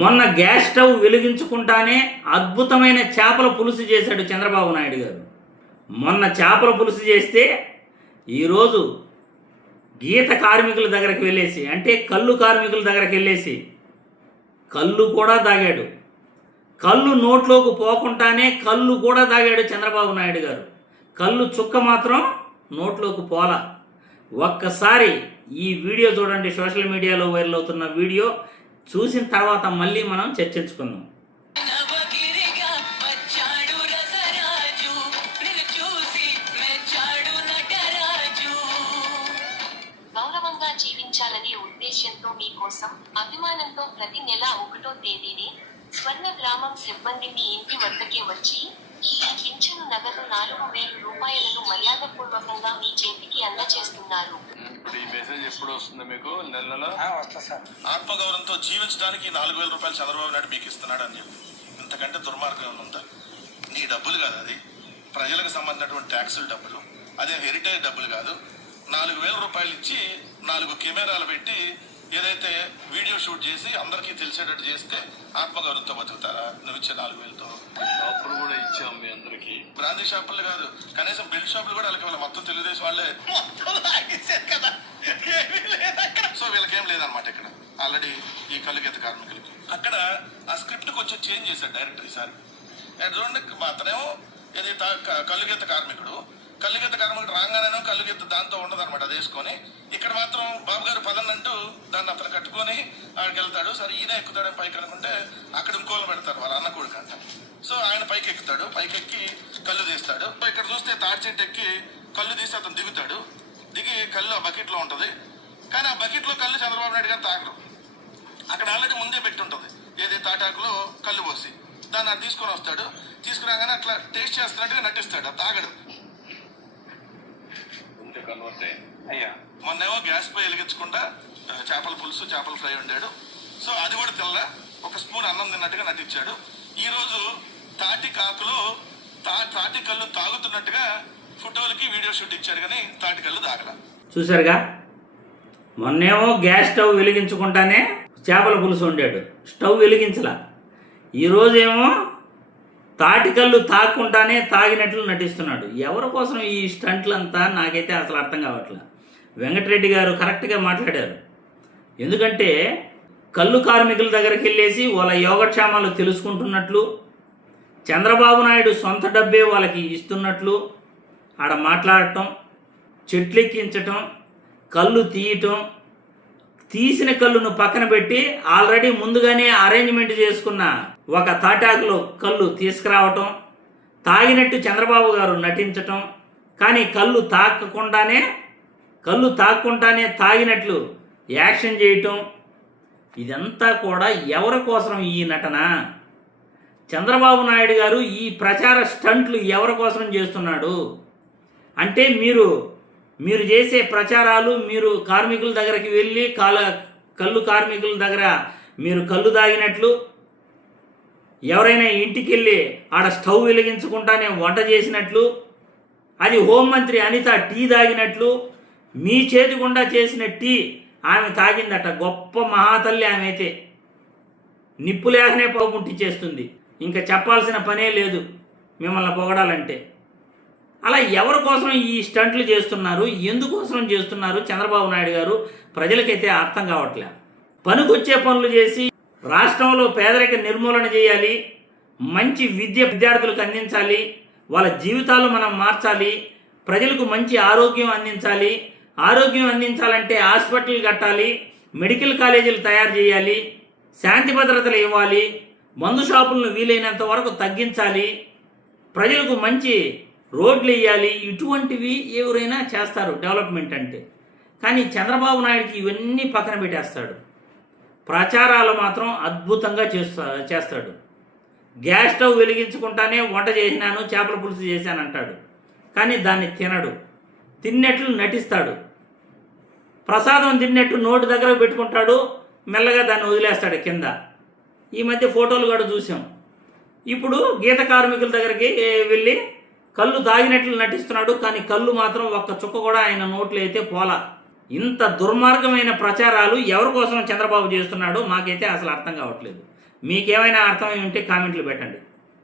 మొన్న gas stove వెలిగించుకుంటానే అద్భుతమైన చేపల పులుసు చేశాడు చంద్రబాబు నాయుడు గారు. మొన్న చేపల పులుసు చేస్తే ఈరోజు గీత కార్మికుల దగ్గరికి వెళ్ళేసి, అంటే కళ్ళు కార్మికుల దగ్గరికి వెళ్ళేసి కళ్ళు కూడా తాగాడు. కళ్ళు నోట్లోకి పోకుండానే కళ్ళు కూడా తాగాడు చంద్రబాబు నాయుడు గారు. కళ్ళు చుక్క మాత్రం నోట్లోకి పోలా. ఒక్కసారి ఈ వీడియో చూడండి, సోషల్ మీడియాలో వైరల్ అవుతున్న వీడియో చూసిన తర్వాత మళ్ళీ మనం చర్చించుకుందాం. గౌరవంగా జీవించాలనే ఉద్దేశంతో మీకోసం అభిమానంతో ప్రతి నెల 1వ తేదీని స్వర్ణ గ్రామం సిబ్బంది మీ ఇంటి వద్దకే వచ్చి ఈ పింఛను నగదు 4,000 రూపాయలను మర్యాదపూర్వకంగా మీ చేతికి అందజేస్తున్నారు. ఈ మెసేజ్ ఎప్పుడు వస్తుంది మీకు? నెలలో ఆత్మగౌరవంతో జీవించడానికి 4,000 రూపాయలు చంద్రబాబు నాయుడు మీకు ఇస్తున్నాడు అని చెప్పి ఇంతకంటే దుర్మార్గం ఏమైనా ఉందా? నీ డబ్బులు కాదు, అది ప్రజలకు సంబంధించినటువంటి ట్యాక్సుల డబ్బులు, అదే హెరిటేజ్ డబ్బులు కాదు. 4,000 రూపాయలు ఇచ్చి 4 కెమెరాలు పెట్టి ఏదైతే వీడియో షూట్ చేసి అందరికీ తెలిసేటట్టు చేస్తే ఆత్మగౌరవంతో బతుకుతారా? నువ్వు ఇచ్చే 4,000తో అప్పుడు కూడా ఇచ్చాం మీ అందరికి. బ్రాందీ షాపులు కాదు, కనీసం బిల్ షాపులు కూడా వాళ్ళకి మొత్తం తెలుగుదేశం వాళ్ళే కదా. సో వీళ్ళకేం లేదనమాట ఇక్కడ. ఆల్రెడీ ఈ కలుగీత కార్మికులకి అక్కడ ఆ స్క్రిప్ట్ కొంచెం చేంజ్ చేశారు డైరెక్టర్ ఈసారి. చూడండి, అతనేమో ఇది కలుగీత కార్మికుడు రాగానే కలుగీత దాంతో ఉండదు అనమాట, అది వేసుకొని. ఇక్కడ మాత్రం బాబు గారు పదన్నంటూ దాన్ని అతను కట్టుకొని ఆడికి వెళ్తాడు. సరే ఈయన ఎక్కుతాడని పైకి అనుకుంటే అక్కడ ఇంకోళ్ళు పెడతారు, వాళ్ళ అన్న కొడుకు అంట. సో ఆయన పైకి ఎక్కుతాడు, పైకెక్కి కళ్ళు తీస్తాడు. ఇక్కడ చూస్తే తాడి చెట్టు ఎక్కి కళ్ళు తీసి అతను దిగుతాడు. దిగి కళ్ళు ఆ బకెట్లో ఉంటుంది, కానీ ఆ బకెట్లో కళ్ళు చంద్రబాబు నాయుడు గారు తాగరు. అక్కడ ఆల్రెడీ ముందే పెట్టి ఉంటుంది, ఏది తాటాకులో కళ్ళు పోసి దాన్ని అది తీసుకొని వస్తాడు. తీసుకురాగానే అట్లా టేస్ట్ చేస్తున్నట్టుగా నటిస్తాడు, అది తాగడు. మొన్నేమో గ్యాస్ పై వెలిగించకుండా చేపల పులుసు చేపల ఫ్రై వండాడు. సో అది కూడా తెల్ల ఒక స్పూన్ అన్నం తిన్నట్టుగా నటించాడు. ఈరోజు తాటి కాకులో తాటి కళ్ళు తాగుతున్నట్టుగా ఫోటోలకి వీడియో షూట్ ఇచ్చాడు, కానీ తాటి కళ్ళు తాగల. చూసారుగా, మొన్నేమో గ్యాస్ స్టవ్ వెలిగించుకుంటానే చేపల పులుసు వండాడు, స్టవ్ వెలిగించలా. ఈరోజేమో తాటికల్లు తాక్కుంటానే తాగినట్లు నటిస్తున్నాడు. ఎవరి కోసం ఈ స్టంట్లంతా నాకైతే అసలు అర్థం కావట్లే. వెంకటరెడ్డి గారు కరెక్ట్గా మాట్లాడారు. ఎందుకంటే కళ్ళు కార్మికుల దగ్గరికి వెళ్ళేసి వాళ్ళ యోగక్షేమాలు తెలుసుకుంటున్నట్లు, చంద్రబాబు నాయుడు సొంత డబ్బే వాళ్ళకి ఇస్తున్నట్లు ఆడ మాట్లాడటం, చెట్లెక్కించటం, కళ్ళు తీయటం, తీసిన కళ్ళును పక్కన పెట్టి ఆల్రెడీ ముందుగానే అరేంజ్మెంట్ చేసుకున్న ఒక తాటాకులో కళ్ళు తీసుకురావటం, తాగినట్టు చంద్రబాబు గారు నటించటం, కానీ కళ్ళు తాక్కుండానే తాగినట్లు యాక్షన్ చేయటం, ఇదంతా కూడా ఎవరి కోసం ఈ నటన? చంద్రబాబు నాయుడు గారు ఈ ప్రచార స్టంట్లు ఎవరి కోసం చేస్తున్నాడు అంటే, మీరు చేసే ప్రచారాలు, మీరు కార్మికుల దగ్గరికి వెళ్ళి కళ్ళు కార్మికుల దగ్గర మీరు కళ్ళు తాగినట్లు, ఎవరైనా ఇంటికి వెళ్ళి ఆడ స్టవ్ వెలిగించుకుంటానే వంట చేసినట్లు, అది హోంమంత్రి అనిత టీ తాగినట్లు, మీ చేతి గుండా చేసిన టీ ఆమె తాగిందట. గొప్ప మహాతల్లి ఆమె అయితే, నిప్పు లేకనే పోగుంటి చేస్తుంది. ఇంకా చెప్పాల్సిన పనే లేదు మిమ్మల్ని పొగడాలంటే. అలా ఎవరి కోసం ఈ స్టంట్లు చేస్తున్నారు, ఎందుకోసం చేస్తున్నారు చంద్రబాబు నాయుడు గారు? ప్రజలకైతే అర్థం కావట్లే. పనికొచ్చే పనులు చేసి రాష్ట్రంలో పేదరిక నిర్మూలన చేయాలి, మంచి విద్యార్థులకు అందించాలి, వాళ్ళ జీవితాలు మనం మార్చాలి, ప్రజలకు మంచి ఆరోగ్యం అందించాలి. ఆరోగ్యం అందించాలంటే హాస్పిటల్ కట్టాలి, మెడికల్ కాలేజీలు తయారు చేయాలి, శాంతి భద్రతలు ఇవ్వాలి, మందు షాపులను వీలైనంత వరకు తగ్గించాలి, ప్రజలకు మంచి రోడ్లు వేయాలి. ఇటువంటివి ఎవరైనా చేస్తారు డెవలప్మెంట్ అంటే. కానీ చంద్రబాబు నాయుడుకి ఇవన్నీ పక్కన పెట్టేస్తాడు. ప్రచారాలు మాత్రం అద్భుతంగా చేస్తాడు. గ్యాస్ స్టవ్ వెలిగించుకుంటానే వంట చేసినాను, చేపల పులుసు చేశానంటాడు, కానీ దాన్ని తిన్నట్లు నటిస్తాడు. ప్రసాదం తిన్నట్టు నోటి దగ్గర పెట్టుకుంటాడు, మెల్లగా దాన్ని వదిలేస్తాడు కింద. ఈ మధ్య ఫోటోలు కూడా చూసాం. ఇప్పుడు గీత కార్మికుల దగ్గరికి వెళ్ళి కళ్ళు తాగినట్లు నటిస్తున్నాడు, కానీ కళ్ళు మాత్రం ఒక్క చుక్క కూడా ఆయన నోట్లో అయితే పోలా. ఇంత దుర్మార్గమైన ప్రచారాలు ఎవరి కోసం చంద్రబాబు చేస్తున్నాడో మాకైతే అసలు అర్థం కావట్లేదు. మీకేమైనా అర్థమై ఉంటే కామెంట్లు పెట్టండి.